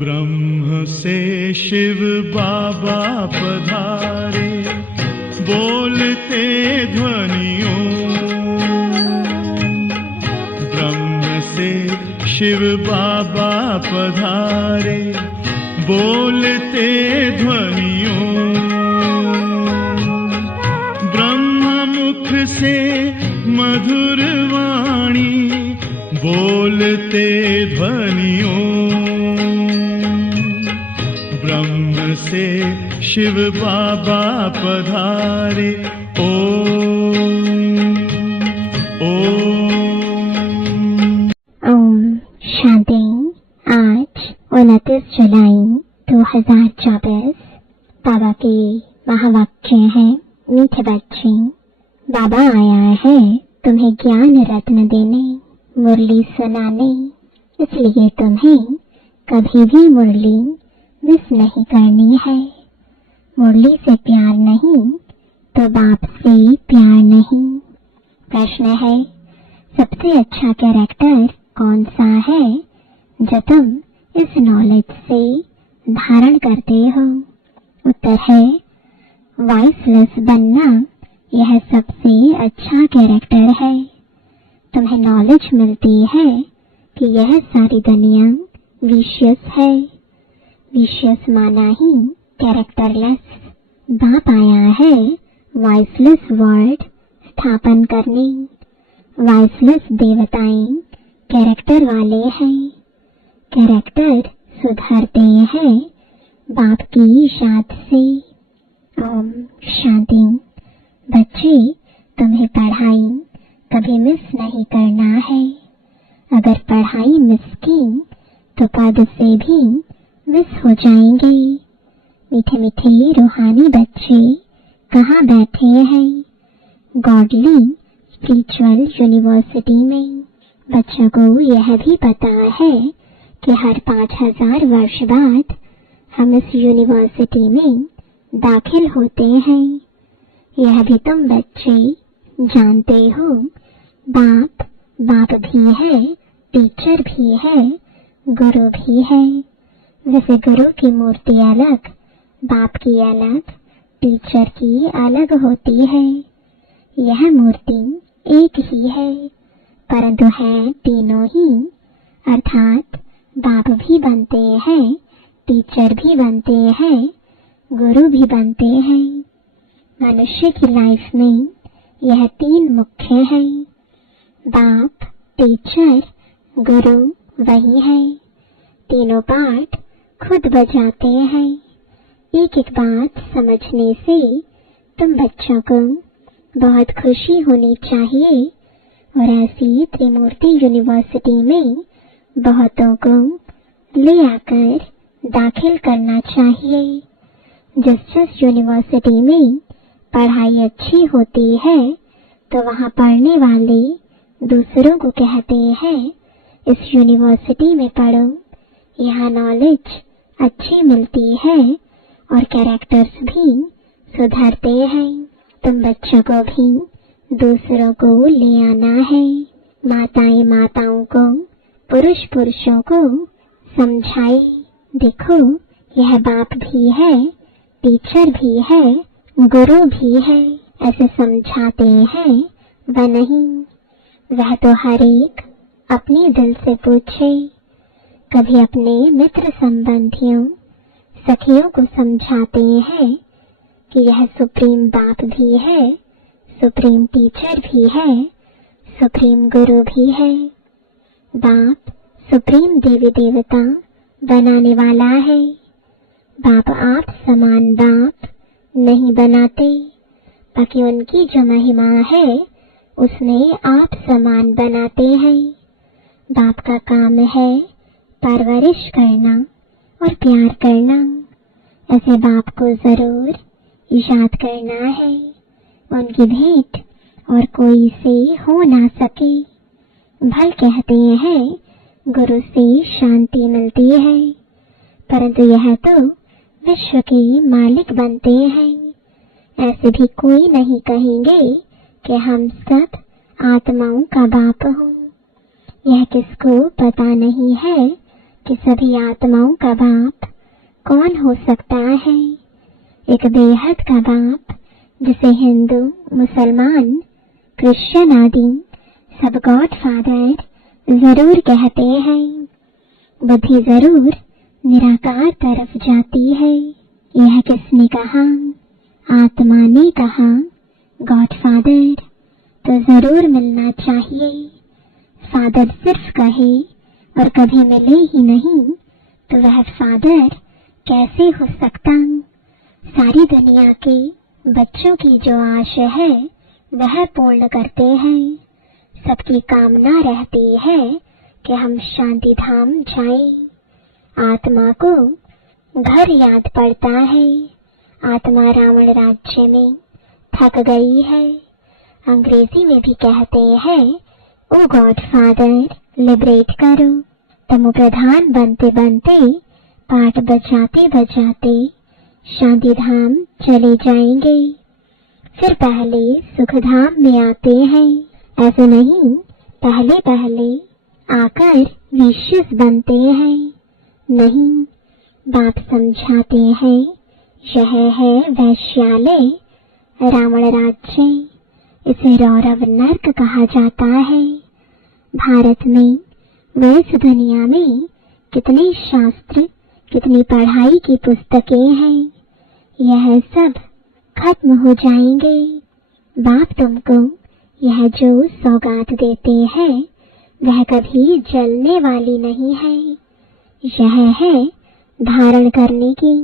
ब्रह्म से शिव बाबा पधारे, बोलते ध्वनियों। ब्रह्म से शिव बाबा पधारे, बोलते ध्वनियों। ब्रह्म मुख से मधुर वाणी, बोलते ध्वनियों। ब्रह्म से शिव बाबा पधारे, ओम शांति। आज 29 जुलाई 2024 बाबा के महावाक्य है। मीठे बच्चे, बाबा आया है तुम्हें ज्ञान रत्न देने, मुरली सुनाने। इसलिए तुम्हें कभी भी मुरली मिस नहीं करनी है। मुरली से प्यार नहीं तो बाप से प्यार नहीं। प्रश्न है, सबसे अच्छा कैरेक्टर कौन सा है जो तुम इस नॉलेज से धारण करते हो? उत्तर है, वाइसलेस बनना यह सबसे अच्छा कैरेक्टर है। तुम्हें नॉलेज मिलती है कि यह सारी दुनिया विशियस है। विशियस माना ही कैरेक्टरलेस। बाप आया है वाइसलेस वर्ल्ड स्थापन करने। वाइसलेस देवताएं कैरेक्टर वाले हैं। कैरेक्टर सुधारते हैं बाप की इशाद से। ओम शांति। बच्चे, तुम्हें पढ़ाई कभी मिस नहीं करना है। अगर पढ़ाई मिस की तो पद से भी मिस हो जाएंगे। मीठे मीठे रूहानी बच्चे कहाँ बैठे हैं? गॉडली स्पिरिचुअल यूनिवर्सिटी में। बच्चों को यह भी पता है कि हर 5000 वर्ष बाद हम इस यूनिवर्सिटी में दाखिल होते हैं। यह भी तुम बच्चे जानते हो। बाप भी है, टीचर भी है, गुरु भी है। वैसे गुरु की मूर्ति अलग, बाप की अलग, टीचर की अलग होती है। यह मूर्ति एक ही है, परंतु है तीनों ही। अर्थात बाप भी बनते हैं, टीचर भी बनते हैं, गुरु भी बनते हैं। मनुष्य की लाइफ में यह 3 मुख्य है। बाप, टीचर, गुरु वही है। तीनों पार्ट खुद बजाते हैं। एक एक बात समझने से तुम बच्चों को बहुत खुशी होनी चाहिए और ऐसी त्रिमूर्ति यूनिवर्सिटी में बहुतों को ले आकर दाखिल करना चाहिए। जिस यूनिवर्सिटी में पढ़ाई अच्छी होती है तो वहाँ पढ़ने वाले दूसरों को कहते हैं इस यूनिवर्सिटी में पढ़ो, यहाँ नॉलेज अच्छी मिलती है और कैरेक्टर्स भी सुधरते हैं। तुम बच्चों को भी दूसरों को ले आना है। माताएं माताओं को, पुरुष पुरुषों को समझाए, देखो यह बाप भी है, टीचर भी है, गुरु भी है। ऐसे समझाते हैं वह नहीं, वह तो हर एक अपने दिल से पूछे। कभी अपने मित्र संबंधियों, सखियों को समझाते हैं कि यह सुप्रीम बाप भी है, सुप्रीम टीचर भी है, सुप्रीम गुरु भी है। बाप सुप्रीम देवी देवता बनाने वाला है। बाप आप समान बाप नहीं बनाते, ताकि उनकी जो महिमा है उसमें आप समान बनाते हैं। बाप का काम है परवरिश करना और प्यार करना। ऐसे बाप को जरूर याद करना है, उनकी भेंट और कोई से हो ना सके। भल कहते हैं गुरु से शांति मिलती है, परंतु यह तो विश्व के मालिक बनते हैं। ऐसे भी कोई नहीं कहेंगे कि हम सब आत्माओं का बाप हूँ। यह किसको पता नहीं है कि सभी आत्माओं का बाप कौन हो सकता है। एक बेहद का बाप जिसे हिंदू, मुसलमान, क्रिश्चियन आदि सब गॉड फादर जरूर कहते हैं। बुद्धि जरूर निराकार तरफ जाती है। यह किसने कहा? आत्मा ने कहा। गॉड फादर तो जरूर मिलना चाहिए। फादर सिर्फ कहे और कभी मिले ही नहीं तो वह फादर कैसे हो सकता? सारी दुनिया के बच्चों की जो आश है वह पूर्ण करते हैं। सबकी कामना रहती है कि हम शांति धाम जाएं। आत्मा को घर याद पड़ता है। आत्मा रावण राज्य में थक गई है। अंग्रेजी में भी कहते हैं, ओ गॉड फादर लिबरेट करो। तमो प्रधान बनते बनते, पाठ बजाते बजाते शांति धाम चले जाएंगे। फिर पहले सुख धाम में आते हैं। ऐसे नहीं, पहले पहले आकर विशेष बनते हैं। नहीं, बाप समझाते हैं यह है वैश्यालय, रावण राज्य। इसे रौरव नर्क कहा जाता है। भारत में व इस दुनिया में कितने शास्त्र, कितनी पढ़ाई की पुस्तकें हैं, यह सब खत्म हो जाएंगे। बाप तुमको यह जो सौगात देते हैं वह कभी जलने वाली नहीं है। यह है धारण करने की।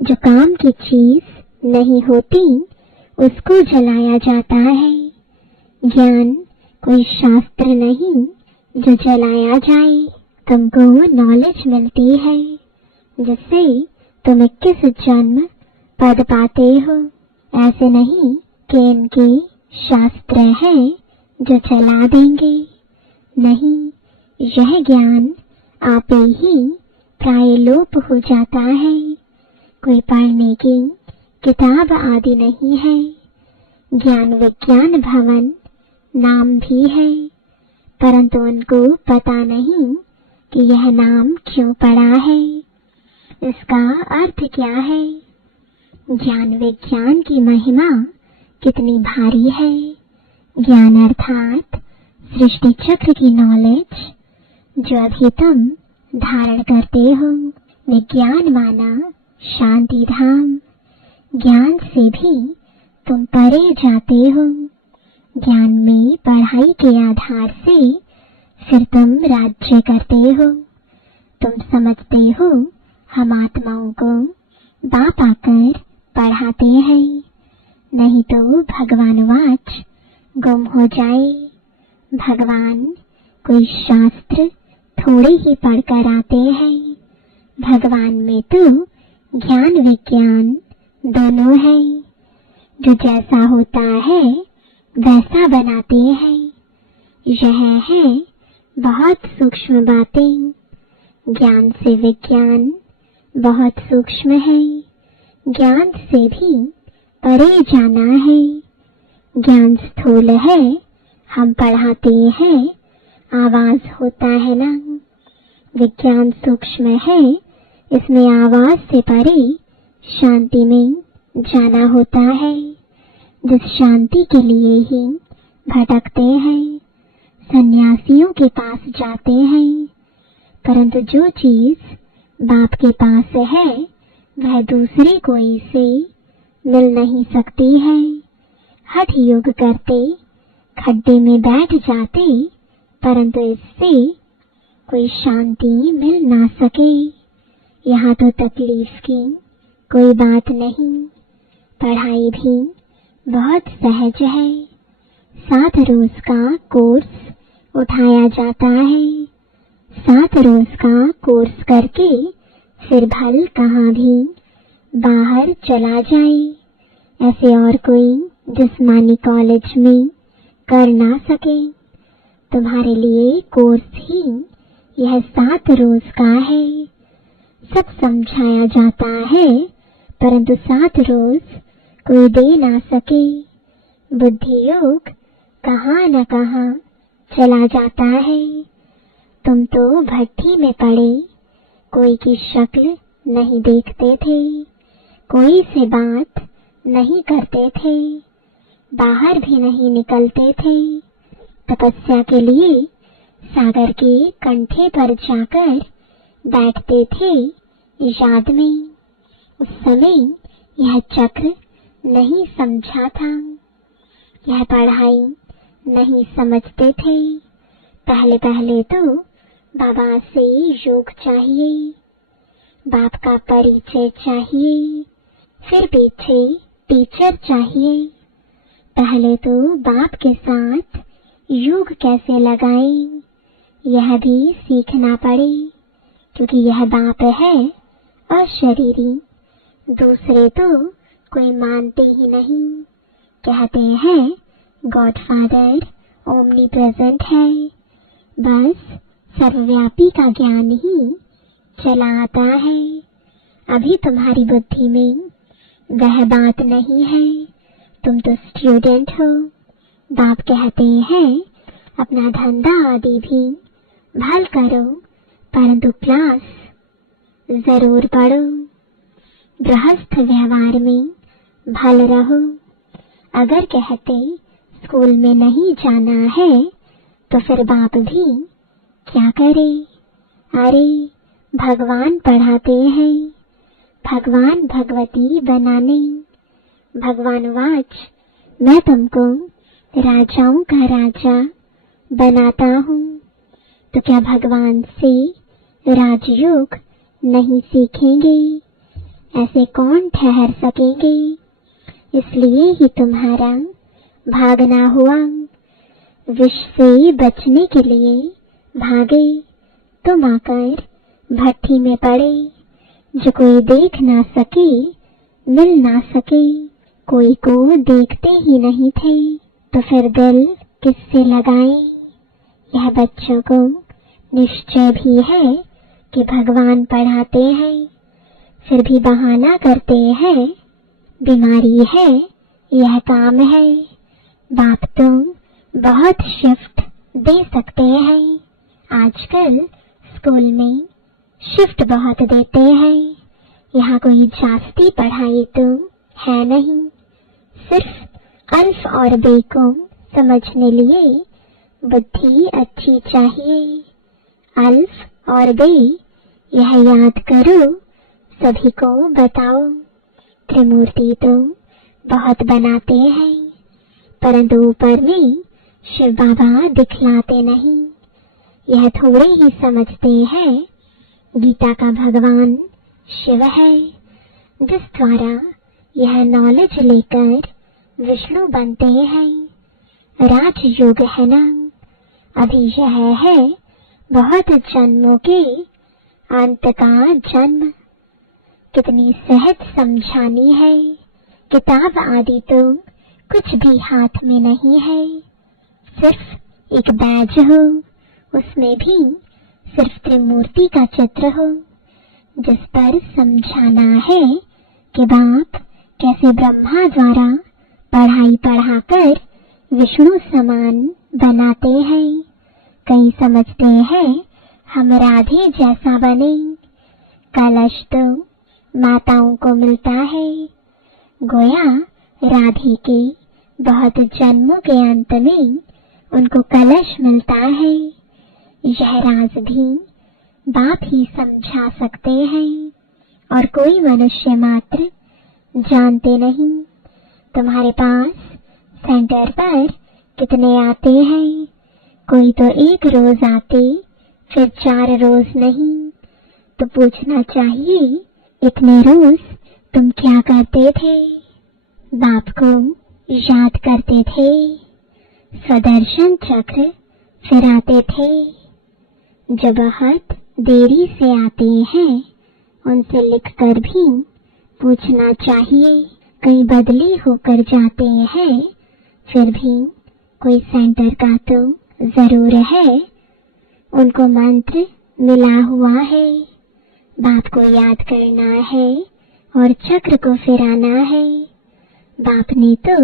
जो काम की चीज नहीं होती उसको जलाया जाता है। ज्ञान कोई शास्त्र नहीं जो जलाया जाए। तुमको नॉलेज मिलती है जिससे तुम 21 जन्म पद पाते हो। ऐसे नहीं कि इनके शास्त्र हैं जो चला देंगे। नहीं, यह ज्ञान आप ही प्राय लोप हो जाता है। कोई पढ़ने की किताब आदि नहीं है। ज्ञान विज्ञान भवन नाम भी है, परंतु उनको पता नहीं कि यह नाम क्यों पड़ा है, इसका अर्थ क्या है। ज्ञान विज्ञान की महिमा कितनी भारी है। ज्ञान अर्थात सृष्टि चक्र की नॉलेज जो अभी तुम धारण करते हो। विज्ञान माना शांति धाम। ज्ञान से भी तुम परे जाते हो। ज्ञान में पढ़ाई के आधार से फिर तुम राज्य करते हो। तुम समझते हो हम आत्माओं को बाप आकर पढ़ाते हैं, नहीं तो भगवानवाच गुम हो जाए। भगवान कोई शास्त्र थोड़े ही पढ़कर आते हैं। भगवान में तो ज्ञान विज्ञान दोनों है। जो जैसा होता है वैसा बनाते हैं। यह है बहुत सूक्ष्म बातें। ज्ञान से विज्ञान बहुत सूक्ष्म है। ज्ञान से भी परे जाना है। ज्ञान स्थूल है, हम पढ़ाते हैं, आवाज होता है ना। विज्ञान सूक्ष्म है, इसमें आवाज से परे शांति में जाना होता है। जिस शांति के लिए ही भटकते हैं, सन्यासियों के पास जाते हैं, परंतु जो चीज बाप के पास है वह दूसरे कोई से मिल नहीं सकती है। हठ योग करते खड्डे में बैठ जाते, परंतु इससे कोई शांति मिल ना सके। यहाँ तो तकलीफ की कोई बात नहीं। पढ़ाई भी बहुत सहज है। 7 रोज का कोर्स उठाया जाता है। 7 रोज का कोर्स करके फिर भल कहाँ भी बाहर चला जाए। ऐसे और कोई जिस्मानी कॉलेज में कर ना सके, तुम्हारे लिए कोर्स ही यह 7 रोज का है। सब समझाया जाता है, परंतु 7 रोज कोई दे ना सके। बुद्धि योग कहाँ न कहाँ चला जाता है। तुम तो भट्ठी में पड़े कोई की शक्ल नहीं देखते थे, कोई से बात नहीं करते थे, बाहर भी नहीं निकलते थे। तपस्या के लिए सागर के कंठे पर जाकर बैठते थे याद में। उस समय यह चक्र नहीं समझा था, यह पढ़ाई नहीं समझते थे। पहले पहले तो बाबा से योग चाहिए, बाप का परिचय चाहिए, फिर पीछे टीचर चाहिए। पहले तो बाप के साथ योग कैसे लगाएं, यह भी सीखना पड़े, क्योंकि यह बाप है अशरीरी। दूसरे तो कोई मानते ही नहीं, कहते हैं गॉडफादर ओमनी प्रेजेंट है, बस सर्वव्यापी का ज्ञान ही चला आता है। अभी तुम्हारी बुद्धि में वह बात नहीं है, तुम तो स्टूडेंट हो। बाप कहते हैं अपना धंधा आदि भी भल करो, परंतु क्लास जरूर पढ़ो, गृहस्थ व्यवहार में भल रहो। अगर कहते स्कूल में नहीं जाना है, तो फिर बाप भी क्या करे। अरे भगवान पढ़ाते हैं, भगवान भगवती बनाने। भगवान वाच मैं तुमको राजाओं का राजा बनाता हूँ, तो क्या भगवान से राजयोग नहीं सीखेंगे? ऐसे कौन ठहर सकेंगे? इसलिए ही तुम्हारा भागना हुआ। विष से बचने के लिए भागे, तुम आकर भट्ठी में पड़े। जो कोई देख ना सके, मिल ना सके, कोई को देखते ही नहीं थे, तो फिर दिल किससे लगाएं? यह बच्चों को निश्चय भी है कि भगवान पढ़ाते हैं, फिर भी बहाना करते हैं बीमारी है, यह काम है। बाप तो बहुत शिफ्ट दे सकते हैं। आजकल स्कूल में शिफ्ट बहुत देते हैं। यहाँ कोई जास्ती पढ़ाई तो है नहीं, सिर्फ अल्फ और बे को समझने लिए बुद्धि अच्छी चाहिए। अल्फ और बे यह याद करो, सभी को बताओ। त्रिमूर्ति तो बहुत बनाते हैं, परंतु ऊपर में शिव बाबा दिखलाते नहीं। यह थोड़े ही समझते हैं गीता का भगवान शिव है, जिस द्वारा यह नॉलेज लेकर विष्णु बनते हैं। राजयोग है ना, अभी यह है बहुत जन्मों के अंत का जन्म। कितनी सहज समझानी है। किताब आदि तो कुछ भी हाथ में नहीं है, सिर्फ एक बैज हो, उसमें भी सिर्फ त्रिमूर्ति का चित्र हो, जिस पर समझाना है कि बाप कैसे ब्रह्मा द्वारा पढ़ाई पढ़ाकर विष्णु समान बनाते हैं। कई समझते हैं हम राधे जैसा बने। कलश तो माताओं को मिलता है, गोया राधे के बहुत जन्मों के अंत में उनको कलश मिलता है। यह राज भी बाप ही समझा सकते हैं और कोई मनुष्य मात्र जानते नहीं। तुम्हारे पास सेंटर पर कितने आते हैं? कोई तो एक रोज आते, फिर 4 रोज नहीं। तो पूछना चाहिए इतने रोज तुम क्या करते थे? बाप को याद करते थे, स्वदर्शन चक्र फिराते थे। जो बहुत देरी से आते हैं, उनसे लिखकर भी पूछना चाहिए कहीं बदली होकर जाते हैं, फिर भी कोई सेंटर का तो जरूर है। उनको मंत्र मिला हुआ है, बाप को याद करना है और चक्र को फिराना है। बाप ने तो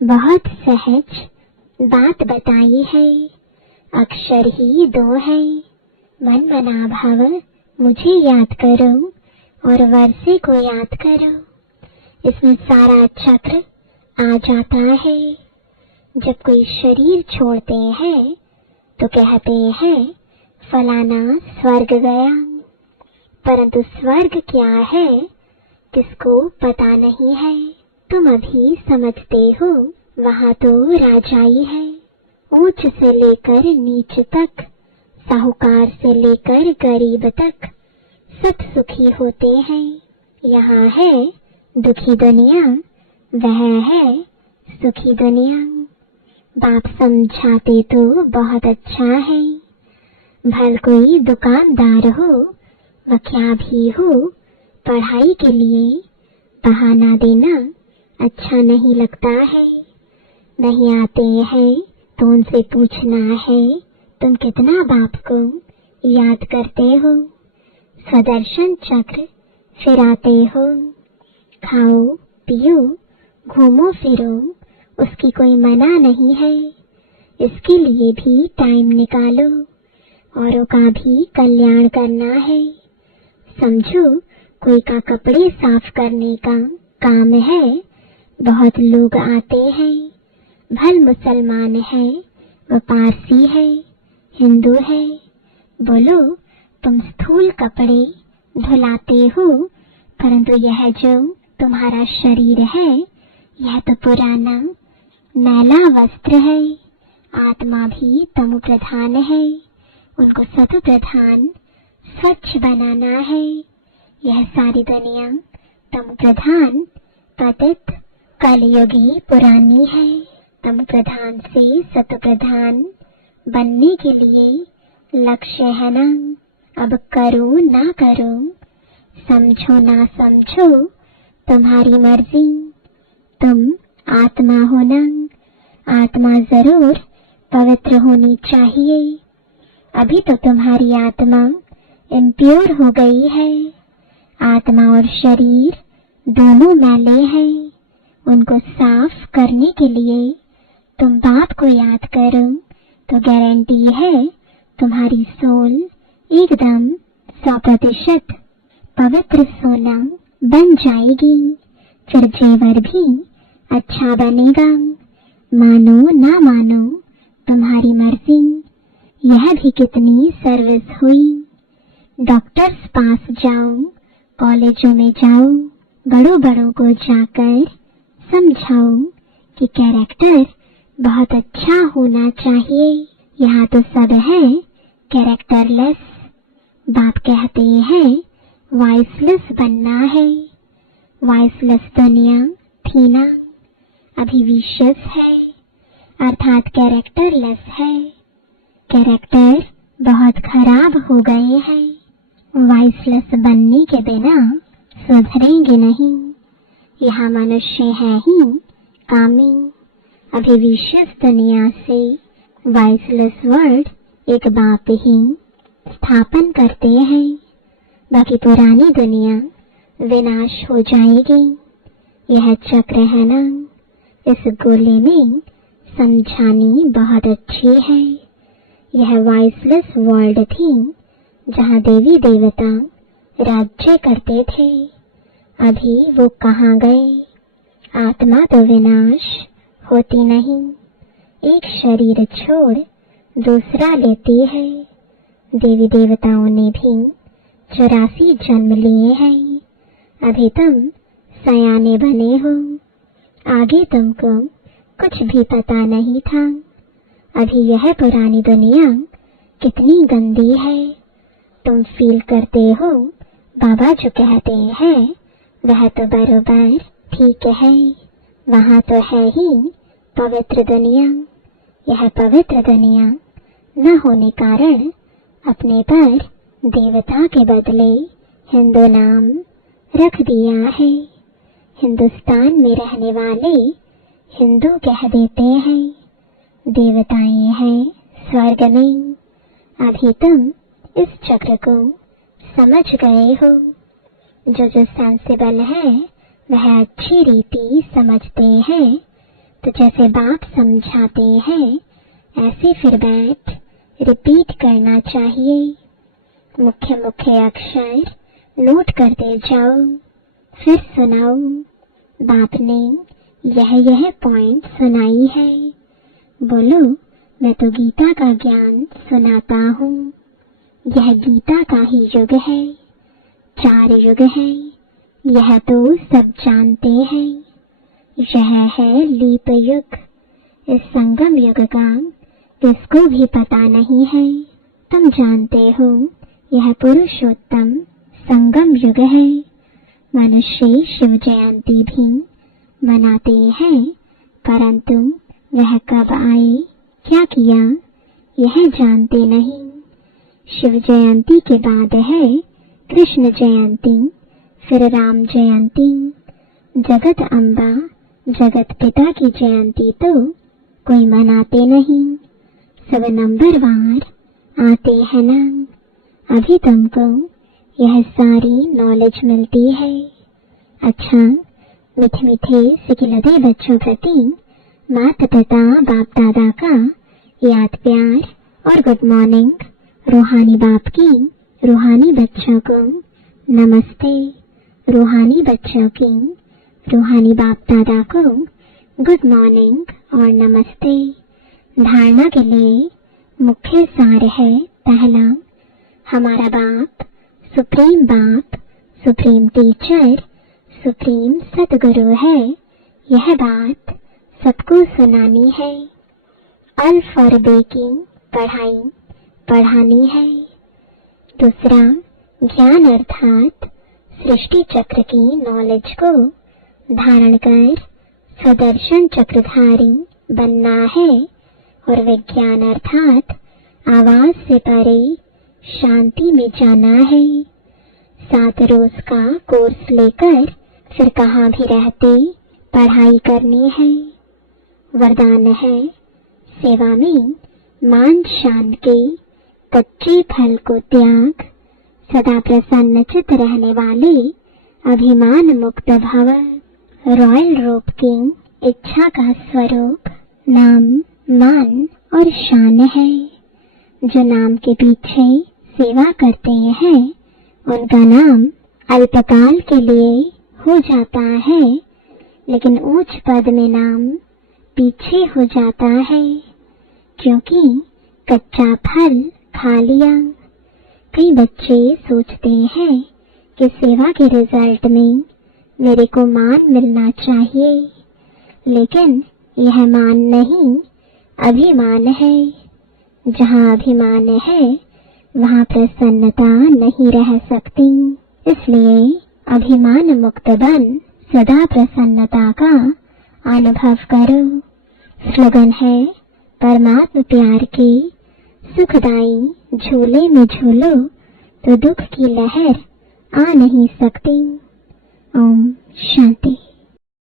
बहुत सहज बात बताई है, अक्षर ही 2 है। मन बना भव मुझे याद करो और वर्षे को याद करो। इसमें सारा चक्र आ जाता है। जब कोई शरीर छोड़ते हैं तो कहते हैं फलाना स्वर्ग गया, परंतु स्वर्ग क्या है किसको पता नहीं है। तुम अभी समझते हो वहाँ तो राजाई है। ऊंच से लेकर नीच तक, साहूकार से लेकर गरीब तक सब सुखी होते हैं। यहाँ है दुखी दुनिया, वह है सुखी दुनिया। बाप समझाते तो बहुत अच्छा है। भल कोई दुकानदार हो व क्या भी हो, पढ़ाई के लिए बहाना देना अच्छा नहीं लगता है। नहीं आते हैं तो उनसे पूछना है तुम कितना बाप को याद करते हो। स्वदर्शन चक्र फिराते हो, खाओ पियो घूमो फिरो, उसकी कोई मना नहीं है। इसके लिए भी टाइम निकालो, औरों का भी कल्याण करना है। समझो कोई का कपड़े साफ करने का काम है, बहुत लोग आते हैं। भल मुसलमान है व पारसी है, हिंदू है। बोलो तुम स्थूल कपड़े धुलाते हो, परंतु यह जो तुम्हारा शरीर है यह तो पुराना मैला वस्त्र है। आत्मा भी तमो प्रधान है, उनको सतो प्रधान स्वच्छ बनाना है। यह सारी दुनिया तमो प्रधान पतित कलयुगी पुरानी है। तमो प्रधान से सतो प्रधान बनने के लिए लक्ष्य है ना। अब करो ना करो, समझो ना समझो, तुम्हारी मर्जी। तुम आत्मा हो ना, आत्मा जरूर पवित्र होनी चाहिए। अभी तो तुम्हारी आत्मा इम्प्योर हो गई है। आत्मा और शरीर दोनों मैले हैं। उनको साफ करने के लिए तुम बाप को याद करो तो गारंटी है तुम्हारी सोल एकदम 100% पवित्र सोना बन जाएगी। फिर जेवर भी अच्छा बनेगा। मानो ना मानो तुम्हारी मर्जी। यह भी कितनी सर्विस हुई। डॉक्टर्स पास जाओ, कॉलेजों में जाओ, बड़ों को जाकर समझाओ कि कैरेक्टर बहुत अच्छा होना चाहिए। यहाँ तो सब है कैरेक्टरलेस। बाप कहते हैं वॉइसलेस बनना है। वॉइसलेस दुनिया थी ना, अभी विशेष है, अर्थात कैरेक्टरलेस है। कैरेक्टर बहुत खराब हो गए हैं। वॉइसलेस बनने के बिना सुधरेंगे नहीं। यहाँ मनुष्य है ही कामी। अभी विशेष दुनिया से वॉइसलेस वर्ड एक बाप ही स्थापन करते हैं। बाकी पुरानी दुनिया विनाश हो जाएगी। यह चक्र है ना, इस गोले में समझानी बहुत अच्छी है। यह वॉइसलेस वर्ल्ड थी जहाँ देवी देवता राज्य करते थे। अभी वो कहाँ गए? आत्मा तो विनाश होती नहीं, एक शरीर छोड़ दूसरा लेती है। देवी देवताओं ने भी 84 जन्म लिए हैं। अभी तुम सयाने बने हो, आगे तुमको कुछ भी पता नहीं था। अभी यह पुरानी दुनिया कितनी गंदी है तुम फील करते हो। बाबा जो कहते हैं वह तो बरोबर ठीक है। वहाँ तो है ही पवित्र दुनिया। यह पवित्र दुनिया न होने कारण अपने पर देवता के बदले हिंदू नाम रख दिया है। हिंदुस्तान में रहने वाले हिंदू कह देते हैं, देवताएं हैं स्वर्ग में। अभी तुम इस चक्र को समझ गए हो। जो सेंसिबल है वह अच्छी रीति समझते हैं, तो जैसे बाप समझाते हैं ऐसे फिर बैठ रिपीट करना चाहिए। मुख्य मुख्य अक्षर नोट करते जाओ, फिर सुनाओ। बाप ने यह पॉइंट सुनाई है। बोलो, मैं तो गीता का ज्ञान सुनाता हूँ। यह गीता का ही युग है, 4 युग है, यह तो सब जानते हैं। यह है लीप युग। इस संगम युग का किसको भी पता नहीं है। तुम जानते हो यह पुरुषोत्तम संगम युग है। मनुष्य शिव जयंती भी मनाते हैं, परंतु वह कब आए, क्या किया, यह जानते नहीं। शिव जयंती के बाद है कृष्ण जयंती, फिर राम जयंती। जगत अम्बा जगत पिता की जयंती तो कोई मनाते नहीं। सब नंबरवार आते हैं ना। अभी तुमको यह सारी नॉलेज मिलती है। अच्छा, मीठे मीठे सिकिलदे बच्चों प्रति माता पिता बाप दादा का याद प्यार और गुड मॉर्निंग। रूहानी बाप की रूहानी बच्चों को नमस्ते। रूहानी बच्चों की रूहानी बाप दादा को गुड मॉर्निंग और नमस्ते। धारणा के लिए मुख्य सार है, पहला, हमारा बाप, सुप्रीम बाप, सुप्रीम टीचर, सुप्रीम सतगुरु है। यह बात सबको सुनानी है। अल्फाबे की पढ़ाई पढ़ानी है। दूसरा, ज्ञान अर्थात सृष्टि चक्र की नॉलेज को धारण कर सुदर्शन चक्रधारी बनना है। और विज्ञान अर्थात आवाज से परे शांति में जाना है। 7 रोज का कोर्स लेकर फिर कहाँ भी रहते पढ़ाई करनी है। वरदान है, सेवा में मान शान के कच्चे फल को त्याग, सदा प्रसन्न चित रहने वाले अभिमान मुक्त भव। रॉयल रूप की इच्छा का स्वरूप नाम, मान और शान है। जो नाम के पीछे सेवा करते हैं उनका नाम अल्पकाल के लिए हो जाता है, लेकिन उच्च पद में नाम पीछे हो जाता है, क्योंकि कच्चा फल खा लिया। कई बच्चे सोचते हैं कि सेवा के रिजल्ट में मेरे को मान मिलना चाहिए, लेकिन यह मान नहीं, अभिमान है। जहाँ अभिमान है वहाँ प्रसन्नता नहीं रह सकती। इसलिए अभिमान मुक्त बन सदा प्रसन्नता का अनुभव करो। स्लोगन है, परमात्म प्यार के सुखदाई झूले में झूलो तो दुख की लहर आ नहीं सकती। ओम शांति।